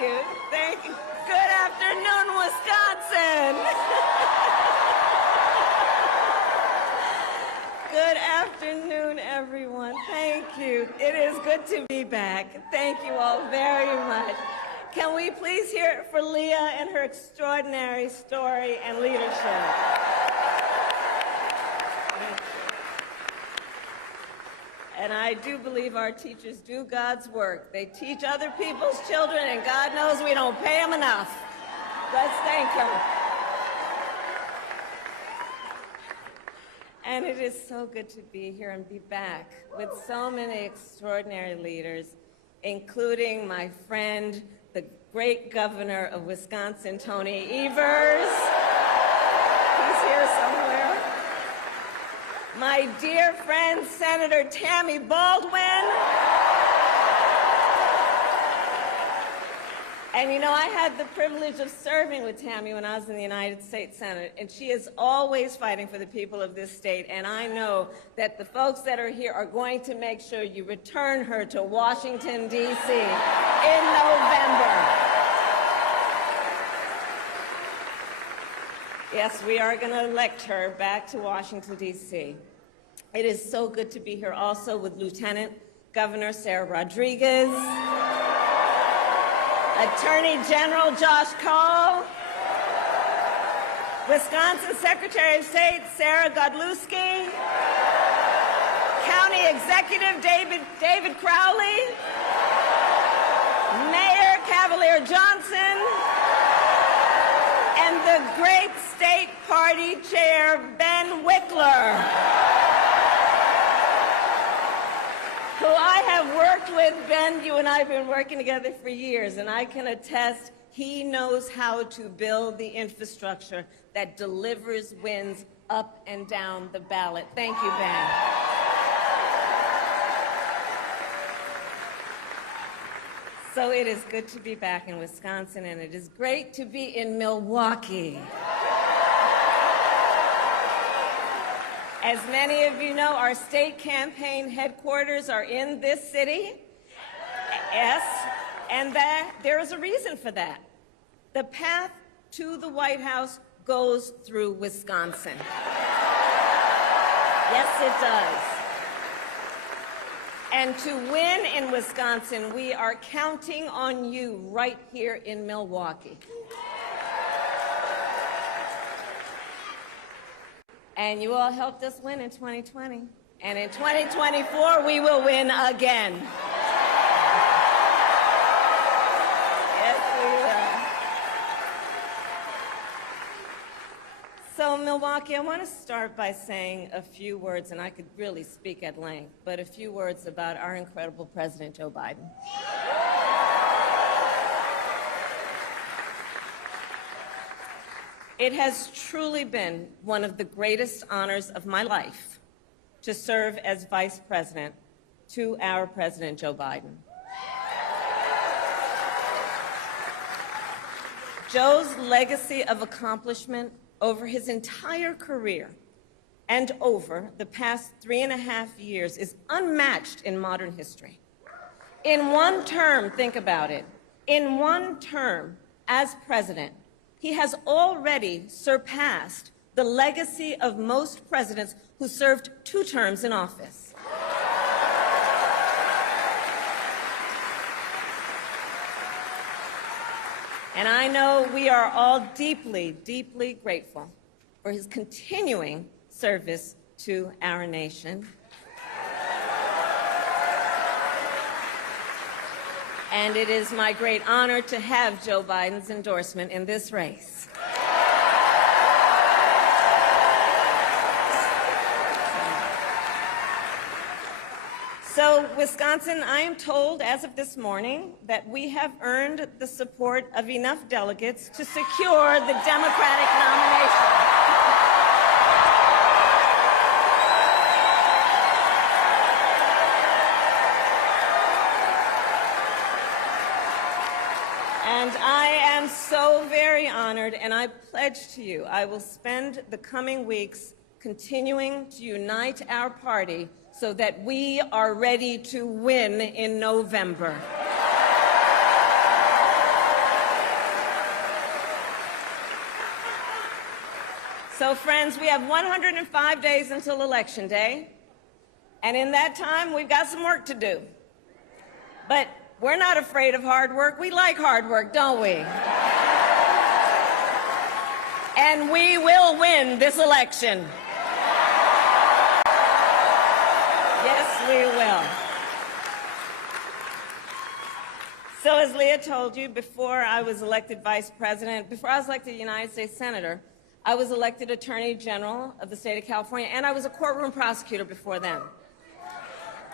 you. Thank you. Good afternoon, Wisconsin. Good afternoon, everyone. Thank you. It is good to be back. Thank you all very much. Can we please hear it for Leah and her extraordinary story and leadership? And I do believe our teachers do God's work. They teach other people's children, and God knows we don't pay them enough. Let's thank them. And it is so good to be here and be back with so many extraordinary leaders, including my friend, the great governor of Wisconsin, Tony Evers. He's here somewhere. My dear friend, Senator Tammy Baldwin. And you know, I had the privilege of serving with Tammy when I was in the United States Senate, and she is always fighting for the people of this state, and I know that the folks that are here are going to make sure you return her to Washington, D.C. in November. Yes, we are going to elect her back to Washington, D.C. It is so good to be here also with Lieutenant Governor Sarah Rodriguez, Attorney General Josh Cole, Wisconsin Secretary of State Sarah Godlewski, County Executive David Crowley, Mayor Cavalier Johnson, and the great State Party Chair Ben Wickler, who I have worked with. Ben, you and I have been working together for years, and I can attest he knows how to build the infrastructure that delivers wins up and down the ballot. Thank you, Ben. So it is good to be back in Wisconsin, and it is great to be in Milwaukee. As many of you know, our state campaign headquarters are in this city. Yes, and there is a reason for that. The path to the White House goes through Wisconsin. Yes, it does. And to win in Wisconsin, we are counting on you right here in Milwaukee. And you all helped us win in 2020. And in 2024, we will win again. Yes, we will. So, Milwaukee, I want to start by saying a few words, and I could really speak at length, but a few words about our incredible President Joe Biden. It has truly been one of the greatest honors of my life to serve as Vice President to our President Joe Biden. Joe's legacy of accomplishment over his entire career and over the past 3.5 years is unmatched in modern history. In one term, think about it, in one term as president, he has already surpassed the legacy of most presidents who served 2 terms in office. And I know we are all deeply, deeply grateful for his continuing service to our nation. And it is my great honor to have Joe Biden's endorsement in this race. So, Wisconsin, I am told as of this morning that we have earned the support of enough delegates to secure the Democratic nomination. And I am so very honored, and I pledge to you I will spend the coming weeks continuing to unite our party so that we are ready to win in November. So, friends, we have 105 days until Election Day, and in that time, we've got some work to do. But we're not afraid of hard work. We like hard work, don't we? And we will win this election. Yes, we will. So as Leah told you, before I was elected vice president, before I was elected United States Senator, I was elected Attorney General of the state of California, and I was a courtroom prosecutor before then.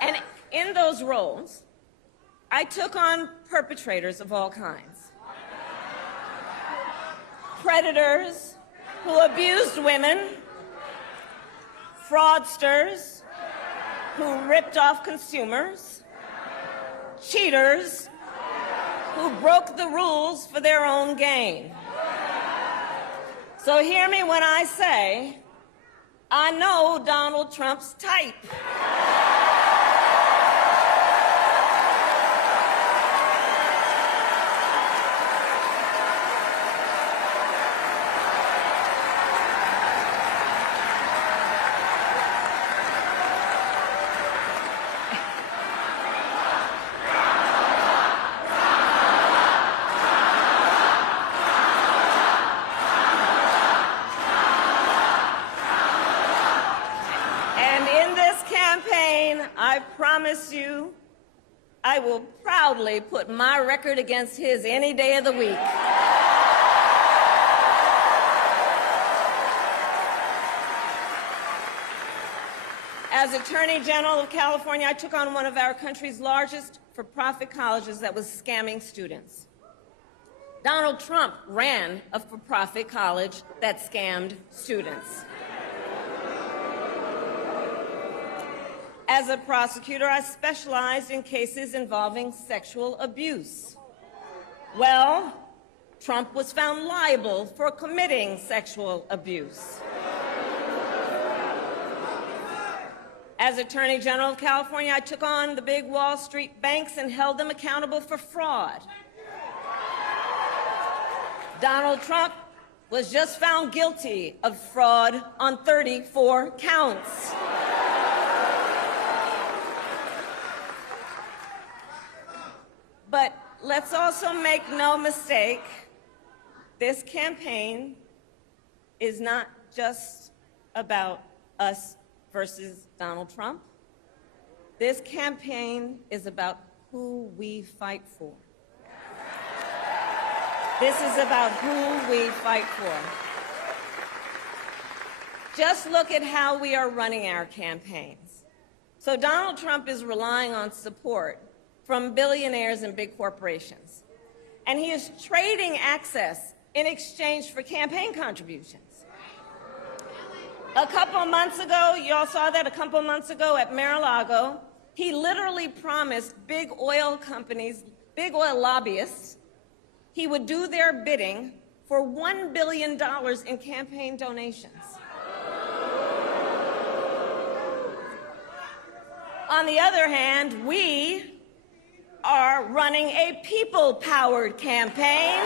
And in those roles, I took on perpetrators of all kinds. Predators who abused women, fraudsters who ripped off consumers, cheaters who broke the rules for their own gain. So hear me when I say, I know Donald Trump's type. I promise you, I will proudly put my record against his any day of the week. As Attorney General of California, I took on one of our country's largest for-profit colleges that was scamming students. Donald Trump ran a for-profit college that scammed students. As a prosecutor, I specialized in cases involving sexual abuse. Well, Trump was found liable for committing sexual abuse. As Attorney General of California, I took on the big Wall Street banks and held them accountable for fraud. Donald Trump was just found guilty of fraud on 34 counts. But let's also make no mistake, this campaign is not just about us versus Donald Trump. This campaign is about who we fight for. This is about who we fight for. Just look at how we are running our campaigns. So Donald Trump is relying on support from billionaires and big corporations. And he is trading access in exchange for campaign contributions. A couple of months ago, you all saw that a couple of months ago at Mar-a-Lago, he literally promised big oil companies, big oil lobbyists, he would do their bidding for $1 billion in campaign donations. On the other hand, we are running a people-powered campaign.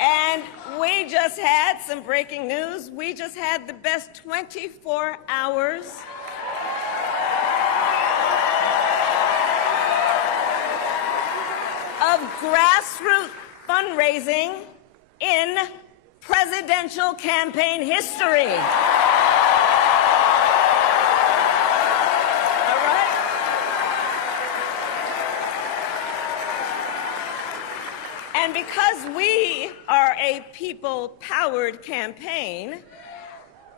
And we just had some breaking news. We just had the best 24 hours of grassroots fundraising in presidential campaign history. All right? And because we are a people-powered campaign,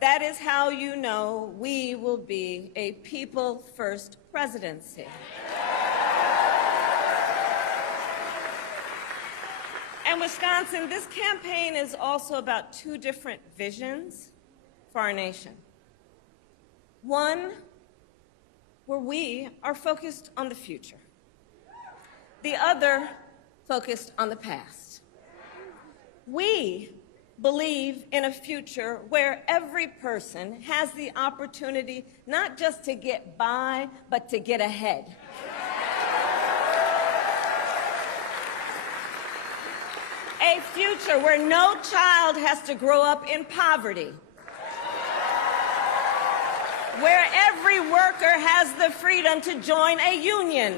that is how you know we will be a people-first presidency. And Wisconsin, this campaign is also about two different visions for our nation. One, where we are focused on the future. The other, focused on the past. We believe in a future where every person has the opportunity not just to get by, but to get ahead. future where no child has to grow up in poverty, where every worker has the freedom to join a union,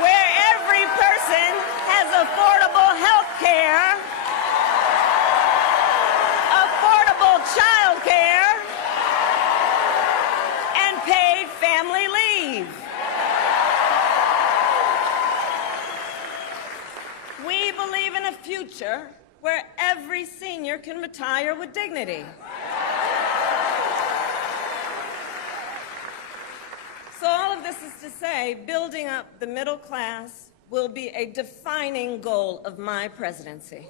where every person has affordable health care, affordable child care, and paid family leave. We believe in a future where every senior can retire with dignity. So all of this is to say, building up the middle class will be a defining goal of my presidency.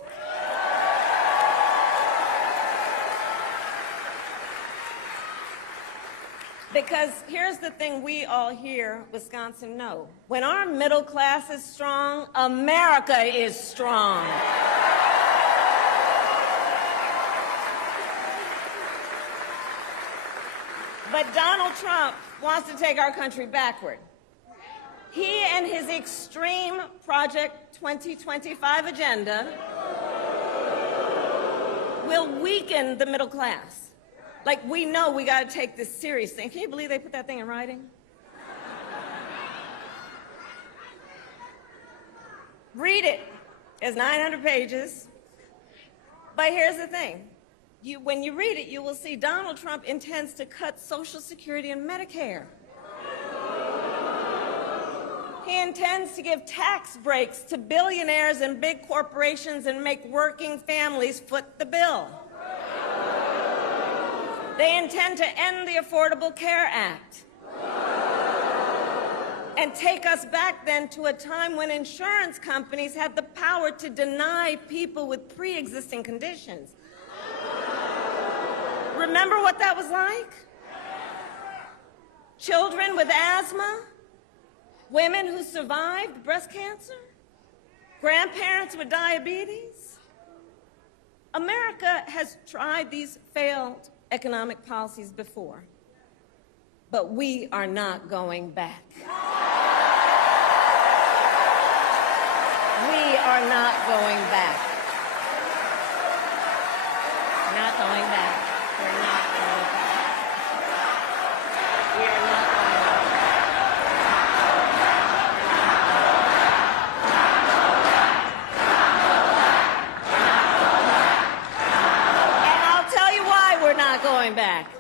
Because here's the thing we all here, Wisconsin, know. When our middle class is strong, America is strong. But Donald Trump wants to take our country backward. He and his extreme Project 2025 agenda will weaken the middle class. Like, we know we got to take this seriously. Can you believe they put that thing in writing? Read it. It's 900 pages. But here's the thing. When you read it, you will see Donald Trump intends to cut Social Security and Medicare. He intends to give tax breaks to billionaires and big corporations and make working families foot the bill. They intend to end the Affordable Care Act and take us back then to a time when insurance companies had the power to deny people with pre-existing conditions. Remember what that was like? Children with asthma, women who survived breast cancer, grandparents with diabetes. America has tried these failed economic policies before, but we are not going back. We are not going back. Not going back. We're not going back. We are not going back. And I'll tell you why we're not going back.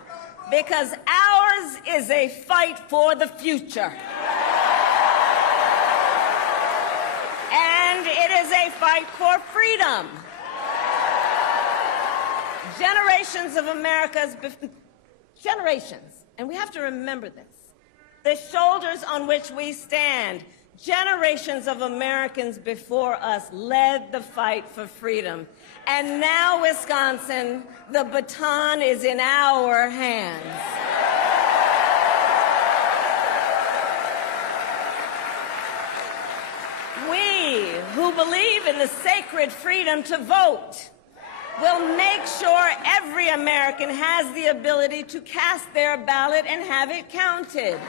Because ours is a fight for the future. And it is a fight for freedom. Generations of America's, generations, and we have to remember this, the shoulders on which we stand, generations of Americans before us led the fight for freedom. And now, Wisconsin, the baton is in our hands. We, who believe in the sacred freedom to vote, will make sure every American has the ability to cast their ballot and have it counted.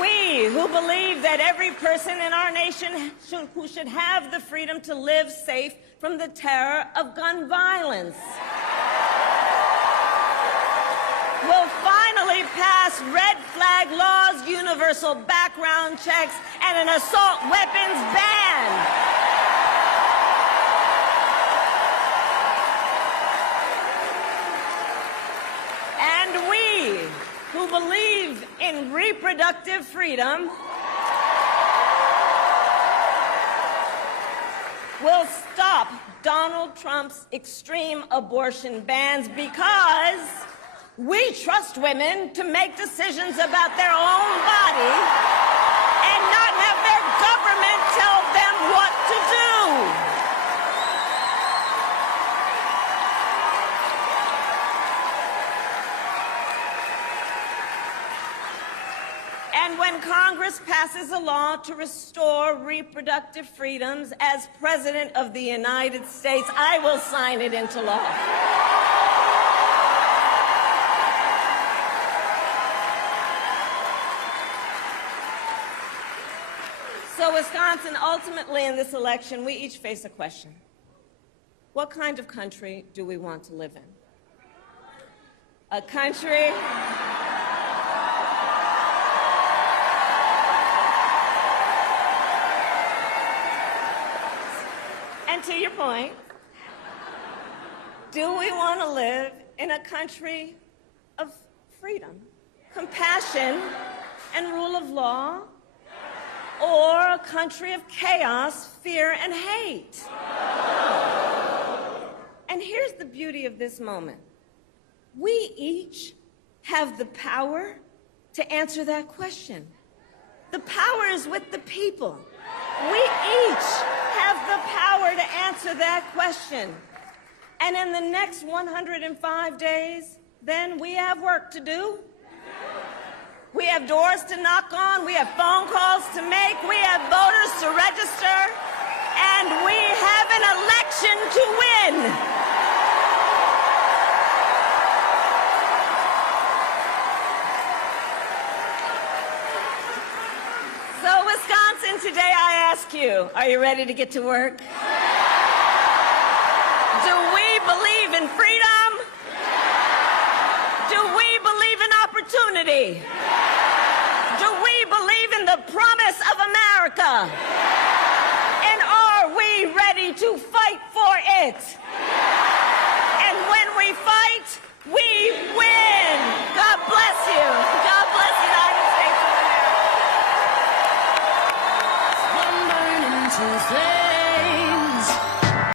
We, who believe that every person in our nation who should have the freedom to live safe from the terror of gun violence, will finally pass red flag laws, universal background checks, and an assault weapons ban. And we, who believe in reproductive freedom, will stop Donald Trump's extreme abortion bans because we trust women to make decisions about their own body and not have their government tell them what to do. And when Congress passes a law to restore reproductive freedoms, as President of the United States, I will sign it into law. So, Wisconsin, ultimately in this election, we each face a question. What kind of country do we want to live in? A country... And to your point, do we want to live in a country of freedom, compassion, and rule of law? Or a country of chaos, fear, and hate? And here's the beauty of this moment. We each have the power to answer that question. The power is with the people. We each have the power to answer that question. And in the next 105 days, then we have work to do. We have doors to knock on, we have phone calls to make, we have voters to register, and we have an election to win. So, Wisconsin, today I ask you, are you ready to get to work? Do we believe in freedom? Do we believe in opportunity? Do we believe in the promise of America? And are we ready to fight for it?